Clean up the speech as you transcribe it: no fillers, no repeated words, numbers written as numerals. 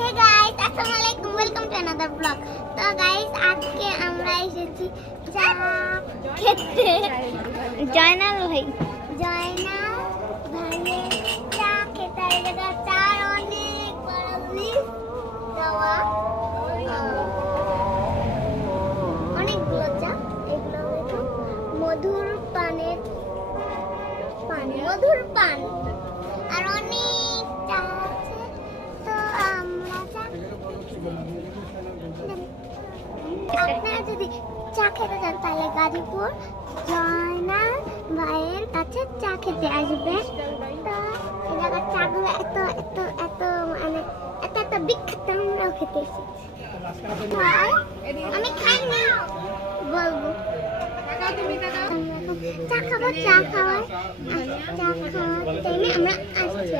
Hey guys, Assalamualaikum. Welcome to another vlog. তো guys আজকে আমরা এসেছি চা খেতে। জয়নাল ভাইয়ের চা খেতে। এটা চার অনেক বড় লিস্ট দেওয়া, অনেকগুলো চা। এগুলো হলো মধুর পান আর অনেক চা আছে। তো আমরা আপনারা যদি চা খেতে চান তাহলে গাজীপুর জয়নাল ভাইয়ের কাছে চা খেতে আসবেন। তো এই জায়গার চাগুলো এত এত এত মানে এত এত বিখ্যাত, আমরাও খেতে এসেছি। আমি খাইনি বলবো চা খাওয়ার টাইমে আমরা আসছি।